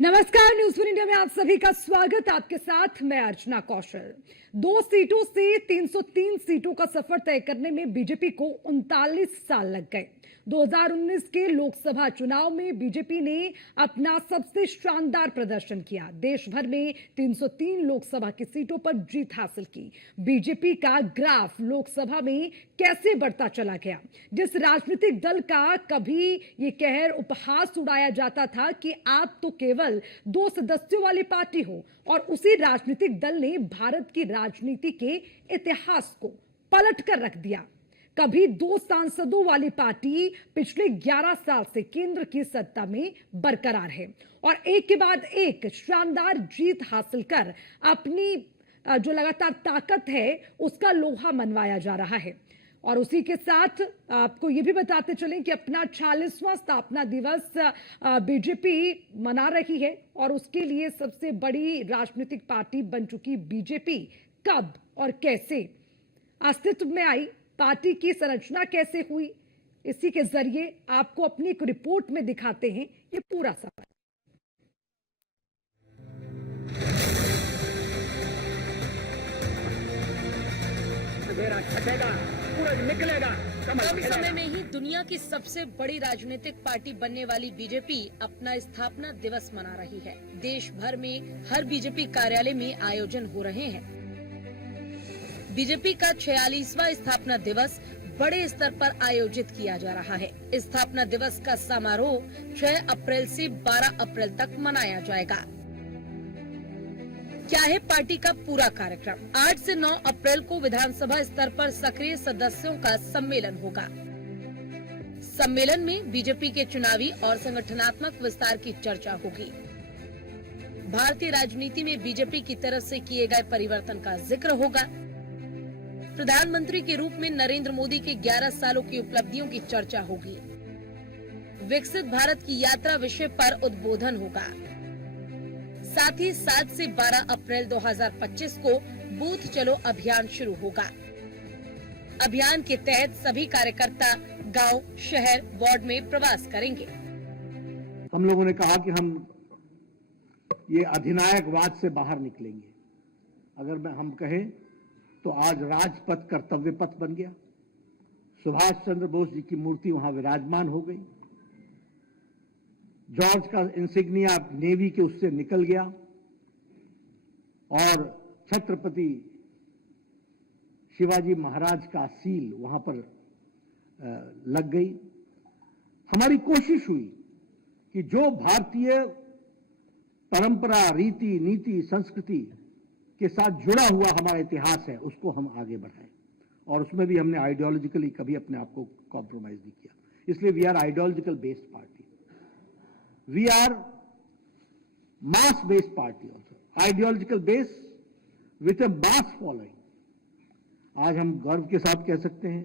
नमस्कार, news one India में आप सभी का स्वागत। आपके साथ मैं अर्चना कौशल। 2 सीटों से 303 सीटों का सफर तय करने में बीजेपी को 39 साल लग गए। 2019 के लोकसभा चुनाव में बीजेपी ने अपना सबसे शानदार प्रदर्शन किया। देश भर में 303 लोकसभा की सीटों पर जीत हासिल की। बीजेपी का ग्राफ लोकसभा में कैसे बढ़ता चला गया। जिस राजनीतिक दल का कभी ये कहर उपहास उड़ाया जाता था कि आप तो केवल 2 सदस्यों वाली पार्टी हो, और उसी राजनीतिक दल ने भारत की राजनीति के इतिहास को पलट कर रख दिया। कभी 2 सांसदों वाली पार्टी पिछले 11 साल से केंद्र की सत्ता में बरकरार है और एक के बाद एक शानदार जीत हासिल कर अपनी जो लगातार ताकत है उसका लोहा मनवाया जा रहा है। और उसी के साथ आपको ये भी बताते चलें कि अपना 46वां स्थापना दिवस बीजेपी मना रही है और उसके लिए सबसे बड़ी राजनीतिक पार्टी बन चुकी बीजेपी कब और कैसे अस्तित्व में आई, पार्टी की संरचना कैसे हुई, इसी के जरिए आपको अपनी एक रिपोर्ट में दिखाते हैं ये पूरा सफर। कम समय में ही दुनिया की सबसे बड़ी राजनीतिक पार्टी बनने वाली बीजेपी अपना स्थापना दिवस मना रही है। देश भर में हर बीजेपी कार्यालय में आयोजन हो रहे हैं। बीजेपी का 46वां स्थापना दिवस बड़े स्तर पर आयोजित किया जा रहा है। स्थापना दिवस का समारोह 6 अप्रैल से 12 अप्रैल तक मनाया जाएगा। क्या है पार्टी का पूरा कार्यक्रम? 8 से 9 अप्रैल को विधानसभा स्तर पर सक्रिय सदस्यों का सम्मेलन होगा। सम्मेलन में बीजेपी के चुनावी और संगठनात्मक विस्तार की चर्चा होगी। भारतीय राजनीति में बीजेपी की तरफ से किए गए परिवर्तन का जिक्र होगा। प्रधानमंत्री के रूप में नरेंद्र मोदी के 11 सालों की उपलब्धियों की चर्चा होगी। विकसित भारत की यात्रा विषय पर उद्बोधन होगा। साथ ही 7 से 12 अप्रैल 2025 को बूथ चलो अभियान शुरू होगा। अभियान के तहत सभी कार्यकर्ता गांव, शहर, वार्ड में प्रवास करेंगे। हम लोगों ने कहा कि हम ये अधिनायकवाद से बाहर निकलेंगे। अगर हम कहें तो आज राजपथ कर्तव्य पथ बन गया। सुभाष चंद्र बोस जी की मूर्ति वहां विराजमान हो गई। जॉर्ज का इंसिग्निया नेवी के उससे निकल गया और छत्रपति शिवाजी महाराज का सील वहां पर लग गई। हमारी कोशिश हुई कि जो भारतीय परंपरा, रीति, नीति, संस्कृति के साथ जुड़ा हुआ हमारा इतिहास है उसको हम आगे बढ़ाएं, और उसमें भी हमने आइडियोलॉजिकली कभी अपने आप को कॉम्प्रोमाइज नहीं किया। इसलिए we are ideological based party. We are mass based party also, ideological base with a mass following. आज हम गर्व के साथ कह सकते हैं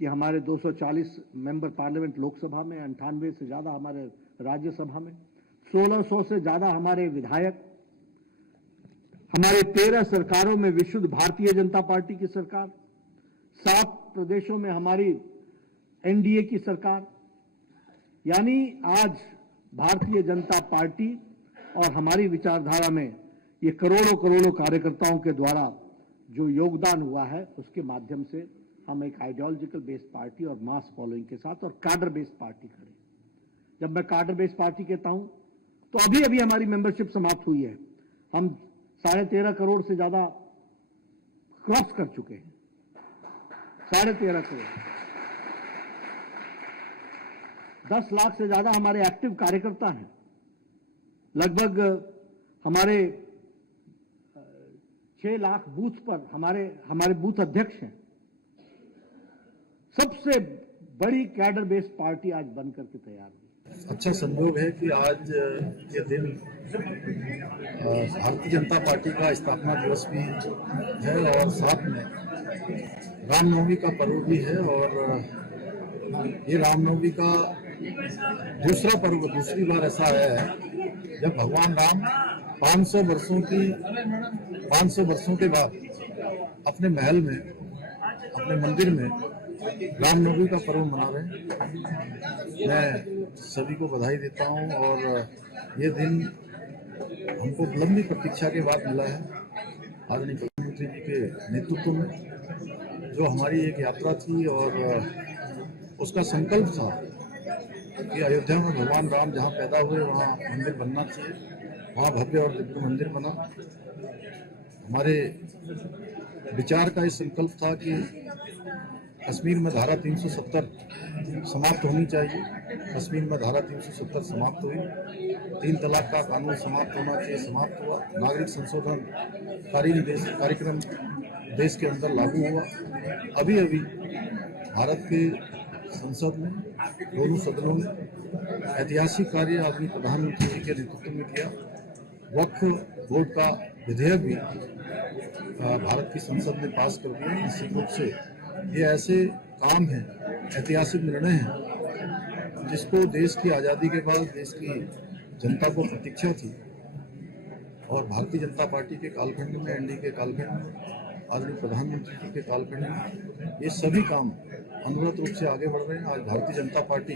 कि हमारे 240 मेंबर पार्लियामेंट लोकसभा में, 98 से ज्यादा हमारे राज्यसभा में, 1600 से ज्यादा हमारे विधायक, हमारे 13 सरकारों में विशुद्ध भारतीय जनता पार्टी की सरकार, 7 प्रदेशों में हमारी एनडीए की सरकार, यानी आज भारतीय जनता पार्टी और हमारी विचारधारा में ये करोड़ों करोड़ों कार्यकर्ताओं के द्वारा जो योगदान हुआ है उसके माध्यम से हम एक आइडियोलॉजिकल बेस्ड पार्टी और मास फॉलोइंग के साथ और कार्डर बेस्ड पार्टी खड़े। जब मैं कार्डर बेस्ड पार्टी कहता हूं तो अभी अभी हमारी मेंबरशिप समाप्त हुई है। हम 13.5 करोड़ से ज्यादा क्रॉस कर चुके हैं। 13.5 करोड़, 10 लाख से ज्यादा हमारे एक्टिव कार्यकर्ता हैं। लगभग हमारे 6 लाख बूथ पर हमारे बूथ अध्यक्ष हैं। सबसे बड़ी कैडर बेस्ड पार्टी आज बनकर के तैयार हुई। अच्छा संयोग है कि आज ये दिन भारतीय जनता पार्टी का स्थापना दिवस भी है और साथ में रामनवमी का पर्व भी है। और ये रामनवमी का दूसरा पर्व दूसरी बार ऐसा आया है जब भगवान राम 500 वर्षों के बाद अपने महल में, अपने मंदिर में रामनवमी का पर्व मना रहे हैं। मैं सभी को बधाई देता हूं और ये दिन हमको लंबी प्रतीक्षा के बाद मिला है आदरणीय प्रधानमंत्री जी के नेतृत्व में। जो हमारी एक यात्रा थी और उसका संकल्प था कि अयोध्या में भगवान राम जहाँ पैदा हुए वहाँ मंदिर बनना चाहिए, वहाँ भव्य और दिव्य मंदिर बना। हमारे विचार का ये संकल्प था कि कश्मीर में धारा 370 समाप्त होनी चाहिए। कश्मीर में धारा 370 समाप्त हुई। 3 तलाक का कानून समाप्त होना चाहिए, समाप्त हुआ। नागरिक संशोधन कार्यक्रम देश के अंदर लागू हुआ। अभी अभी भारत के संसद में दोनों सदनों में ऐतिहासिक कार्य आदरणीय प्रधानमंत्री जी के नेतृत्व में किया। वक्फ बोर्ड का विधेयक भी भारत की संसद ने पास कर दिया। निश्चित रूप से ये ऐसे काम हैं, ऐतिहासिक निर्णय हैं, जिसको देश की आज़ादी के बाद देश की जनता को प्रतीक्षा थी और भारतीय जनता पार्टी के कालखंड में, एनडीए के कालखंड में, आदरणीय प्रधानमंत्री जी के कालखंड में ये सभी काम अनवरत रूप से आगे बढ़ रहे हैं। आज भारतीय जनता पार्टी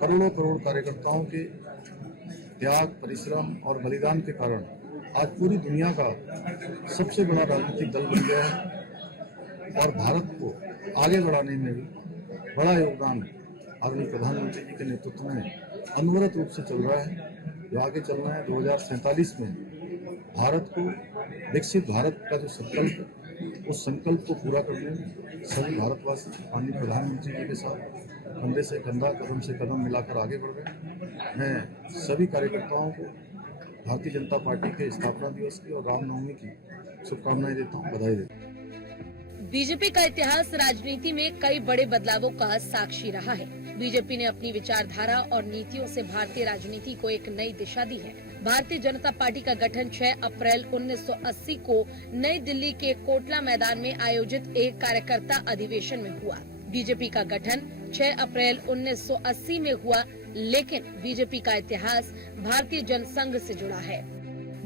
करोड़ों करोड़ कार्यकर्ताओं के त्याग, परिश्रम और बलिदान के कारण आज पूरी दुनिया का सबसे बड़ा राजनीतिक दल बन गया है और भारत को आगे बढ़ाने में भी बड़ा योगदान आदरणीय प्रधानमंत्री जी के नेतृत्व में अनवरत रूप से चल रहा है। जो आगे चलना है 2047 में भारत को विकसित भारत का जो संकल्प है, उस संकल्प को पूरा करने में सभी भारतवासी माननीय प्रधानमंत्री जी के साथ कंधे से कंधा, कदम से कदम मिलाकर आगे बढ़ रहे हैं। मैं सभी कार्यकर्ताओं को भारतीय जनता पार्टी के स्थापना दिवस की और रामनवमी की शुभकामनाएं देता हूँ, बधाई देता हूँ। बीजेपी का इतिहास राजनीति में कई बड़े बदलावों का साक्षी रहा है। बीजेपी ने अपनी विचारधारा और नीतियों से भारतीय राजनीति को एक नई दिशा दी है। भारतीय जनता पार्टी का गठन 6 अप्रैल 1980 को नई दिल्ली के कोटला मैदान में आयोजित एक कार्यकर्ता अधिवेशन में हुआ। बीजेपी का गठन 6 अप्रैल 1980 में हुआ, लेकिन बीजेपी का इतिहास भारतीय जनसंघ से जुड़ा है,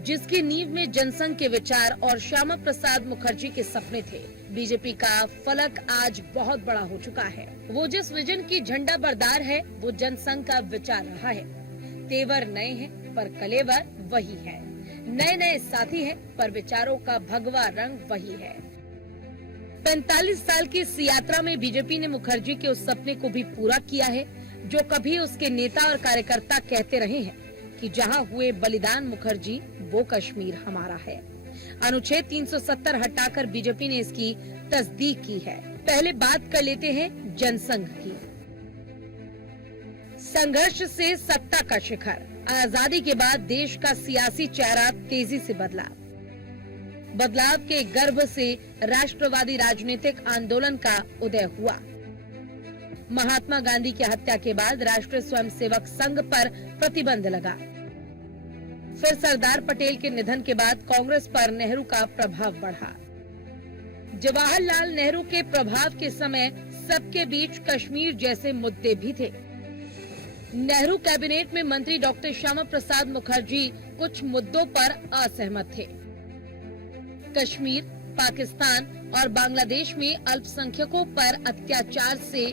जिसकी नींव में जनसंघ के विचार और श्यामा प्रसाद मुखर्जी के सपने थे। बीजेपी का फलक आज बहुत बड़ा हो चुका है। वो जिस विजन की झंडा बरदार है, वो जनसंघ का विचार रहा है। तेवर नए हैं पर कलेवर वही है। नए नए साथी हैं पर विचारों का भगवा रंग वही है। 45 साल की इस यात्रा में बीजेपी ने मुखर्जी के उस सपने को भी पूरा किया है, जो कभी उसके नेता और कार्यकर्ता कहते रहे हैं कि जहां हुए बलिदान मुखर्जी, वो कश्मीर हमारा है। अनुच्छेद 370 हटाकर बीजेपी ने इसकी तस्दीक की है। पहले बात कर लेते हैं जनसंघ की। संघर्ष से सत्ता का शिखर। आजादी के बाद देश का सियासी चेहरा तेजी से बदला। बदलाव के गर्भ से राष्ट्रवादी राजनीतिक आंदोलन का उदय हुआ। महात्मा गांधी की हत्या के बाद राष्ट्रीय स्वयंसेवक संघ पर प्रतिबंध लगा। फिर सरदार पटेल के निधन के बाद कांग्रेस पर नेहरू का प्रभाव बढ़ा। जवाहरलाल नेहरू के प्रभाव के समय सबके बीच कश्मीर जैसे मुद्दे भी थे। नेहरू कैबिनेट में मंत्री डॉक्टर श्यामा प्रसाद मुखर्जी कुछ मुद्दों पर असहमत थे। कश्मीर, पाकिस्तान और बांग्लादेश में अल्पसंख्यकों पर अत्याचार से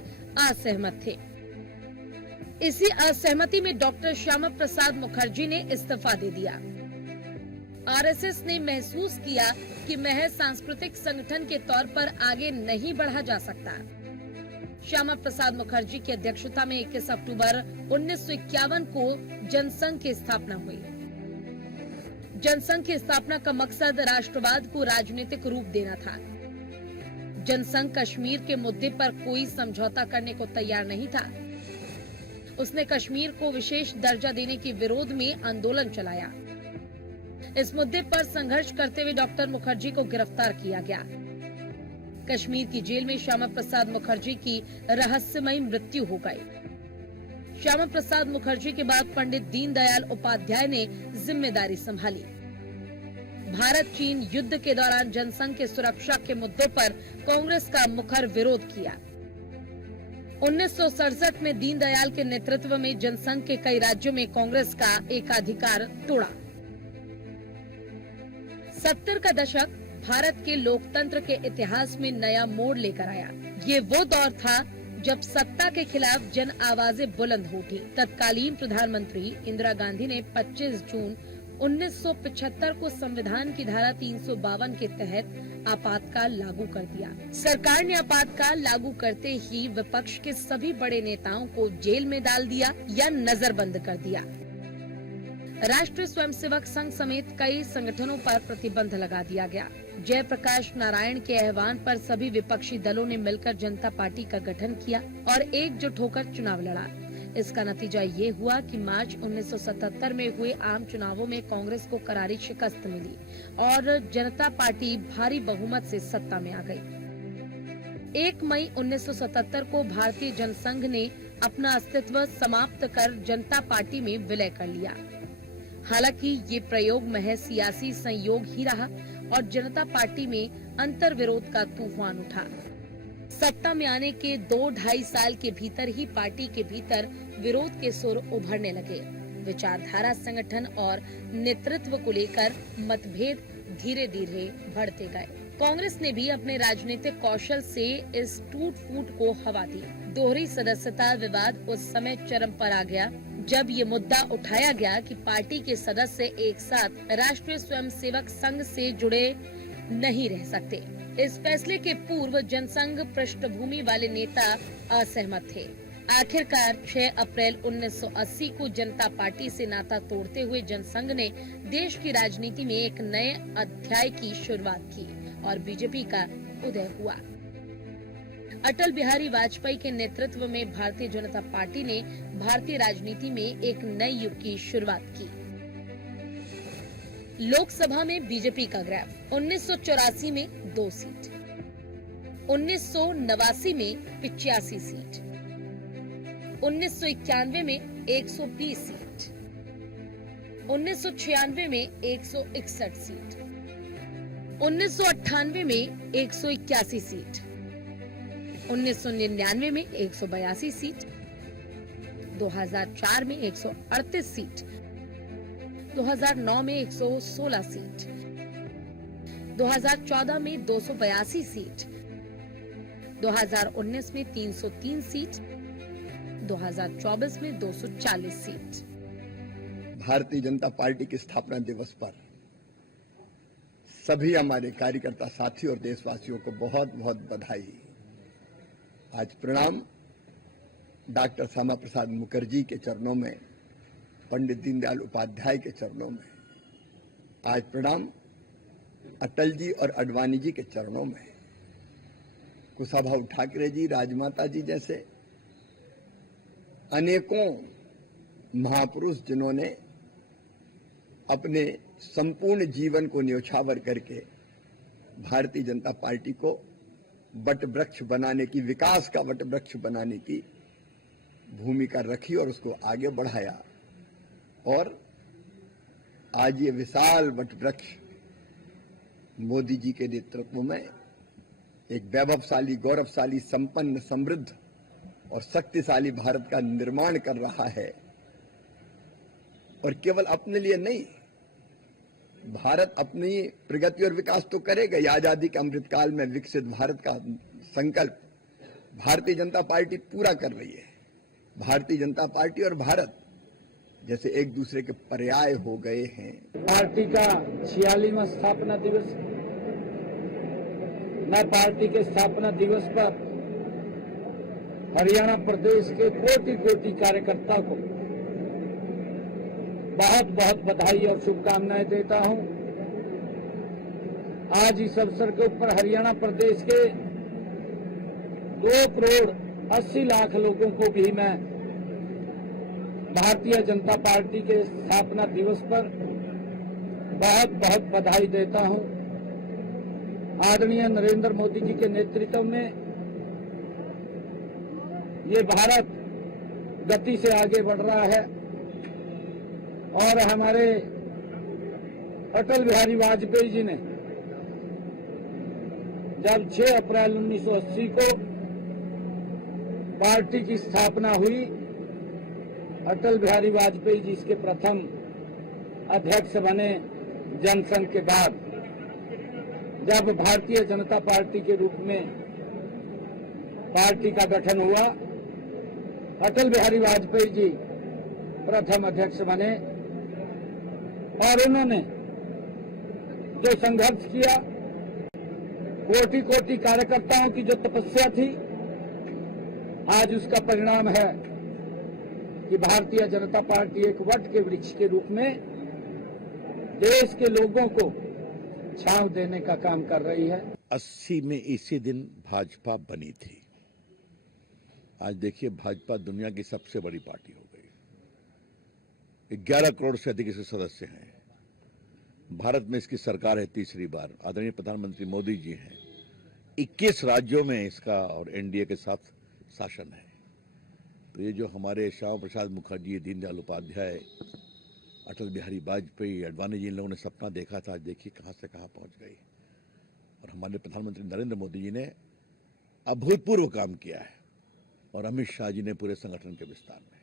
असहमत थे। इसी असहमति में डॉक्टर श्यामा प्रसाद मुखर्जी ने इस्तीफा दे दिया। आरएसएस ने महसूस किया कि महज सांस्कृतिक संगठन के तौर पर आगे नहीं बढ़ा जा सकता। श्यामा प्रसाद मुखर्जी की अध्यक्षता में 21 अक्टूबर 1951 को जनसंघ की स्थापना हुई। जनसंघ की स्थापना का मकसद राष्ट्रवाद को राजनीतिक रूप देना था। जनसंघ कश्मीर के मुद्दे पर कोई समझौता करने को तैयार नहीं था। उसने कश्मीर को विशेष दर्जा देने के विरोध में आंदोलन चलाया। इस मुद्दे पर संघर्ष करते हुए डॉक्टर मुखर्जी को गिरफ्तार किया गया। कश्मीर की जेल में श्यामा प्रसाद मुखर्जी की रहस्यमयी मृत्यु हो गई। श्यामा प्रसाद मुखर्जी के बाद पंडित दीनदयाल उपाध्याय ने जिम्मेदारी संभाली। भारत चीन युद्ध के दौरान जनसंघ के सुरक्षा के मुद्दे पर कांग्रेस का मुखर विरोध किया। 1967 में दीनदयाल के नेतृत्व में जनसंघ के कई राज्यों में कांग्रेस का एकाधिकार तोड़ा। 70 का दशक भारत के लोकतंत्र के इतिहास में नया मोड़ लेकर आया। ये वो दौर था जब सत्ता के खिलाफ जन आवाजें बुलंद हो उठी। तत्कालीन प्रधानमंत्री इंदिरा गांधी ने 25 जून 1975 को संविधान की धारा 352 के तहत आपातकाल लागू कर दिया। सरकार ने आपातकाल लागू करते ही विपक्ष के सभी बड़े नेताओं को जेल में डाल दिया या नजरबंद कर दिया। राष्ट्रीय स्वयंसेवक संघ समेत कई संगठनों पर प्रतिबंध लगा दिया गया। जयप्रकाश नारायण के आह्वान पर सभी विपक्षी दलों ने मिलकर जनता पार्टी का गठन किया और एकजुट होकर चुनाव लड़ा। इसका नतीजा ये हुआ कि मार्च 1977 में हुए आम चुनावों में कांग्रेस को करारी शिकस्त मिली और जनता पार्टी भारी बहुमत से सत्ता में आ गई। 1 मई 1977 को भारतीय जनसंघ ने अपना अस्तित्व समाप्त कर जनता पार्टी में विलय कर लिया। हालांकि ये प्रयोग महज सियासी संयोग ही रहा और जनता पार्टी में अंतर्विरोध का तूफान उठा। सत्ता में आने के 2-2.5 साल के भीतर ही पार्टी के भीतर विरोध के सुर उभरने लगे। विचारधारा, संगठन और नेतृत्व को लेकर मतभेद धीरे धीरे बढ़ते गए। कांग्रेस ने भी अपने राजनीतिक कौशल से इस टूट फूट को हवा दी। दोहरी सदस्यता विवाद उस समय चरम पर आ गया जब ये मुद्दा उठाया गया कि पार्टी के सदस्य एक साथ राष्ट्रीय स्वयंसेवक संघ से जुड़े नहीं रह सकते। इस फैसले के पूर्व जनसंघ पृष्ठभूमि वाले नेता असहमत थे। आखिरकार 6 अप्रैल 1980 को जनता पार्टी से नाता तोड़ते हुए जनसंघ ने देश की राजनीति में एक नए अध्याय की शुरुआत की और बीजेपी का उदय हुआ। अटल बिहारी वाजपेयी के नेतृत्व में भारतीय जनता पार्टी ने भारतीय राजनीति में एक नए युग की शुरुआत की। लोकसभा में बीजेपी का ग्राफ 1984 में 2 सीट, 1989 में 85 सीट, 1991 में 120 सीट, 1996 में 161 सीट, 1998 में 181 सीट, 1999 में 182 सीट, 2004 में 138 सीट, 2009 में 116 सीट, 2014 में 282 सीट, 2019 में 303 सीट, 2024 में 240 सीट। भारतीय जनता पार्टी की स्थापना दिवस पर सभी हमारे कार्यकर्ता साथी और देशवासियों को बहुत बहुत बधाई। आज प्रणाम डॉक्टर श्यामा प्रसाद मुखर्जी के चरणों में, पंडित दीनदयाल उपाध्याय के चरणों में, आज प्रणाम अटल जी और अडवाणी जी के चरणों में, कुशाभाऊ ठाकरे जी, राजमाता जी जैसे अनेकों महापुरुष जिन्होंने अपने संपूर्ण जीवन को न्योछावर करके भारतीय जनता पार्टी को वट वृक्ष बनाने की, विकास का वट वृक्ष बनाने की भूमिका रखी और उसको आगे बढ़ाया। और आज ये विशाल वट वृक्ष मोदी जी के नेतृत्व में एक वैभवशाली, गौरवशाली, संपन्न, समृद्ध और शक्तिशाली भारत का निर्माण कर रहा है। और केवल अपने लिए नहीं, भारत अपनी प्रगति और विकास तो करेगा। ये आजादी के अमृतकाल में विकसित भारत का संकल्प भारतीय जनता पार्टी पूरा कर रही है। भारतीय जनता पार्टी और भारत जैसे एक दूसरे के पर्याय हो गए हैं। पार्टी का 46वां स्थापना दिवस, मैं पार्टी के स्थापना दिवस पर हरियाणा प्रदेश के कोटि-कोटि कार्यकर्ता को बहुत बहुत बधाई और शुभकामनाएं देता हूं। आज इस अवसर के ऊपर हरियाणा प्रदेश के 2 करोड़ 80 लाख लोगों को भी मैं भारतीय जनता पार्टी के स्थापना दिवस पर बहुत बहुत बधाई देता हूं। आदरणीय नरेंद्र मोदी जी के नेतृत्व में ये भारत गति से आगे बढ़ रहा है और हमारे अटल बिहारी वाजपेयी जी ने जब 6 अप्रैल 1980 को पार्टी की स्थापना हुई, अटल बिहारी वाजपेयी जी इसके प्रथम अध्यक्ष बने। जनसंघ के बाद जब भारतीय जनता पार्टी के रूप में पार्टी का गठन हुआ, अटल बिहारी वाजपेयी जी प्रथम अध्यक्ष बने। और उन्होंने जो संघर्ष किया, कोटि कोटि कार्यकर्ताओं की जो तपस्या थी, आज उसका परिणाम है कि भारतीय जनता पार्टी एक वट के वृक्ष के रूप में देश के लोगों को छांव देने का काम कर रही है। 80 में इसी दिन भाजपा बनी थी। आज देखिए भाजपा दुनिया की सबसे बड़ी पार्टी हो गई। 11 करोड़ से अधिक इसके सदस्य हैं। भारत में इसकी सरकार है तीसरी बार। आदरणीय प्रधानमंत्री मोदी जी हैं। 21 राज्यों में इसका और एनडीए के साथ शासन है। तो ये जो हमारे श्यामा प्रसाद मुखर्जी, दीनदयाल उपाध्याय, अटल बिहारी वाजपेयी, अडवाणी जी, इन लोगों ने सपना देखा था, आज देखिए कहां से कहां पहुंच गई। और हमारे प्रधानमंत्री नरेंद्र मोदी जी ने अभूतपूर्व काम किया है, और अमित शाह जी ने पूरे संगठन के विस्तार में,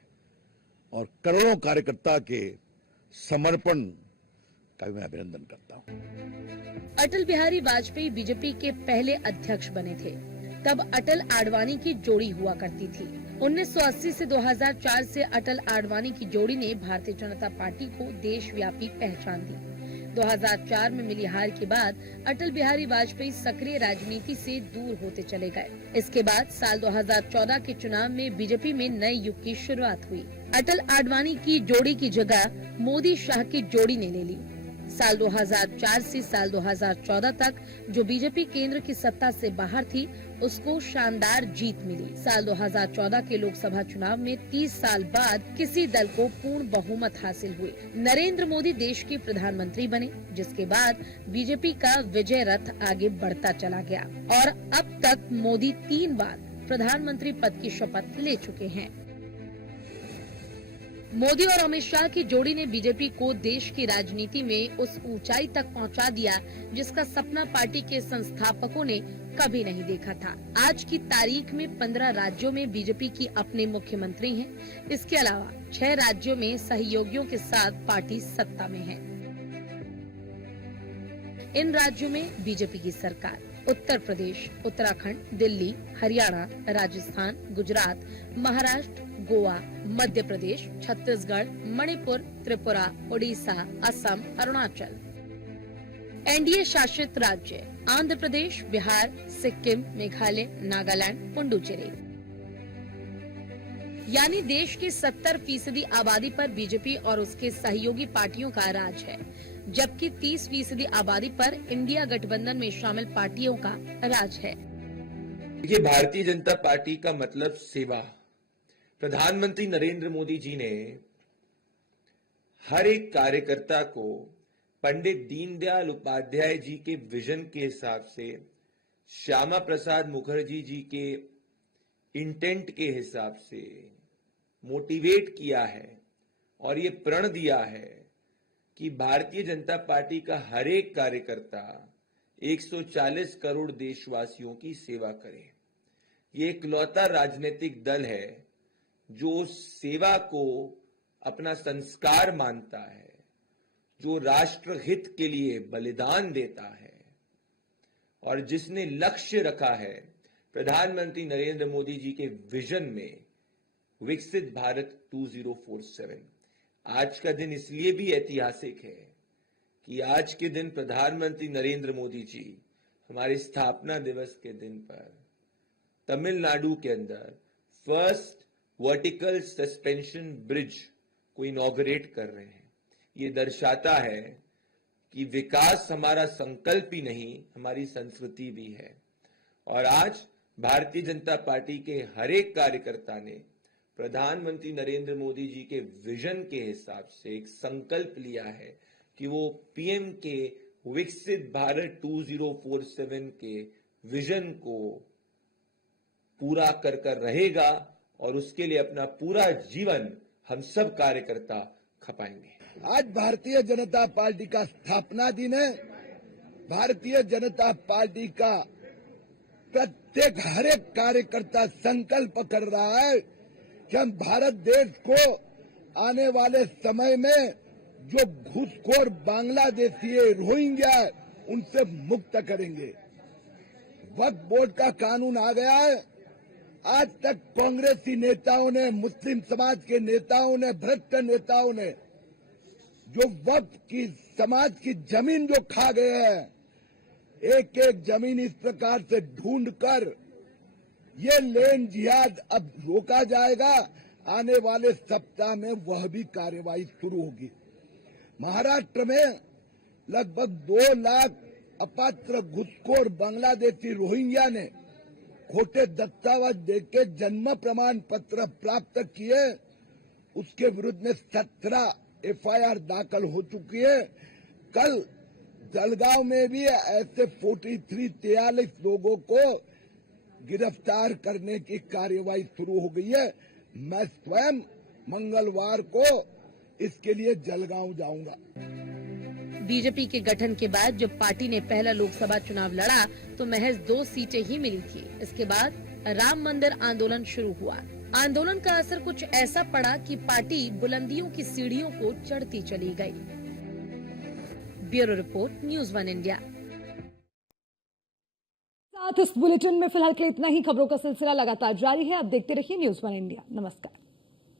और करोड़ों कार्यकर्ता के समर्पण का भी मैं अभिनंदन करता हूं। अटल बिहारी वाजपेयी बीजेपी के पहले अध्यक्ष बने थे। तब अटल आडवाणी की जोड़ी हुआ करती थी। 1980 से 2004 से अटल आडवाणी की जोड़ी ने भारतीय जनता पार्टी को देशव्यापी पहचान दी। 2004 में मिली हार के बाद अटल बिहारी वाजपेयी सक्रिय राजनीति से दूर होते चले गए। इसके बाद साल 2014 के चुनाव में बीजेपी में नए युग की शुरुआत हुई। अटल आडवाणी की जोड़ी की जगह मोदी शाह की जोड़ी ने ले ली। साल 2004 से साल 2014 तक जो बीजेपी केंद्र की सत्ता से बाहर थी, उसको शानदार जीत मिली। साल 2014 के लोकसभा चुनाव में 30 साल बाद किसी दल को पूर्ण बहुमत हासिल हुई। नरेंद्र मोदी देश के प्रधानमंत्री बने, जिसके बाद बीजेपी का विजय रथ आगे बढ़ता चला गया और अब तक मोदी 3 बार प्रधानमंत्री पद की शपथ ले चुके हैं। मोदी और अमित शाह की जोड़ी ने बीजेपी को देश की राजनीति में उस ऊंचाई तक पहुंचा दिया जिसका सपना पार्टी के संस्थापकों ने कभी नहीं देखा था। आज की तारीख में 15 राज्यों में बीजेपी की अपने मुख्यमंत्री हैं। इसके अलावा 6 राज्यों में सहयोगियों के साथ पार्टी सत्ता में है। इन राज्यों में बीजेपी की सरकार उत्तर प्रदेश, उत्तराखंड, दिल्ली, हरियाणा, राजस्थान, गुजरात, महाराष्ट्र, गोवा, मध्य प्रदेश, छत्तीसगढ़, मणिपुर, त्रिपुरा, उड़ीसा, असम, अरुणाचल। एनडीए शासित राज्य आंध्र प्रदेश, बिहार, सिक्किम, मेघालय, नागालैंड, पुडुचेरी। यानी देश की 70% आबादी पर बीजेपी और उसके सहयोगी पार्टियों का राज है, जबकि 30% आबादी पर इंडिया गठबंधन में शामिल पार्टियों का राज है। ये भारतीय जनता पार्टी का मतलब सेवा। प्रधानमंत्री नरेंद्र मोदी जी ने हर एक कार्यकर्ता को पंडित दीनदयाल उपाध्याय जी के विजन के हिसाब से, श्यामा प्रसाद मुखर्जी जी के इंटेंट के हिसाब से मोटिवेट किया है और ये प्रण दिया है कि भारतीय जनता पार्टी का हर एक कार्यकर्ता 140 करोड़ देशवासियों की सेवा करे। ये इकलौता राजनीतिक दल है जो सेवा को अपना संस्कार मानता है, जो राष्ट्र हित के लिए बलिदान देता है और जिसने लक्ष्य रखा है प्रधानमंत्री नरेंद्र मोदी जी के विजन में विकसित भारत 2047। आज का दिन इसलिए भी ऐतिहासिक है कि आज के दिन प्रधानमंत्री नरेंद्र मोदी जी हमारे स्थापना दिवस के दिन पर तमिलनाडु के अंदर फर्स्ट वर्टिकल सस्पेंशन ब्रिज को इनॉग्रेट कर रहे हैं। ये दर्शाता है कि विकास हमारा संकल्प ही नहीं, हमारी संस्कृति भी है। और आज भारतीय जनता पार्टी के हर एक कार्यकर्ता ने प्रधानमंत्री नरेंद्र मोदी जी के विजन के हिसाब से एक संकल्प लिया है कि वो पीएम के विकसित भारत 2047 के विजन को पूरा कर रहेगा और उसके लिए अपना पूरा जीवन हम सब कार्यकर्ता खपाएंगे। आज भारतीय जनता पार्टी का स्थापना दिन है। भारतीय जनता पार्टी का प्रत्येक हर एक कार्यकर्ता संकल्प कर रहा है कि हम भारत देश को आने वाले समय में जो घूसखोर बांग्लादेशी रोहिंग्या उनसे मुक्त करेंगे। वक्फ बोर्ड का कानून आ गया है। आज तक कांग्रेसी नेताओं ने, मुस्लिम समाज के नेताओं ने, भ्रष्ट नेताओं ने जो वक्त की समाज की जमीन जो खा गए हैं, एक एक जमीन इस प्रकार से ढूंढकर ये लेन जिहाद अब रोका जाएगा। आने वाले सप्ताह में वह भी कार्यवाही शुरू होगी। महाराष्ट्र में लगभग 2 लाख अपात्र घुसखोर बांग्लादेशी रोहिंग्या ने खोटे दस्तावेज देके जन्म प्रमाण पत्र प्राप्त किए। उसके विरुद्ध में 17 एफआईआर दाखिल हो चुकी है। कल जलगांव में भी ऐसे 43 लोगों को गिरफ्तार करने की कार्यवाही शुरू हो गई है। मैं स्वयं मंगलवार को इसके लिए जलगांव जाऊंगा। बीजेपी के गठन के बाद जब पार्टी ने पहला लोकसभा चुनाव लड़ा तो महज 2 सीटें ही मिली थी। इसके बाद राम मंदिर आंदोलन शुरू हुआ। आंदोलन का असर कुछ ऐसा पड़ा कि पार्टी बुलंदियों की सीढ़ियों को चढ़ती चली गई। Bureau report, news 1 India. साथ इस बुलेटिन में फिलहाल के लिए इतना ही। खबरों का सिलसिला लगातार जारी है। आप देखते रहिए न्यूज़ 1 इंडिया। नमस्कार।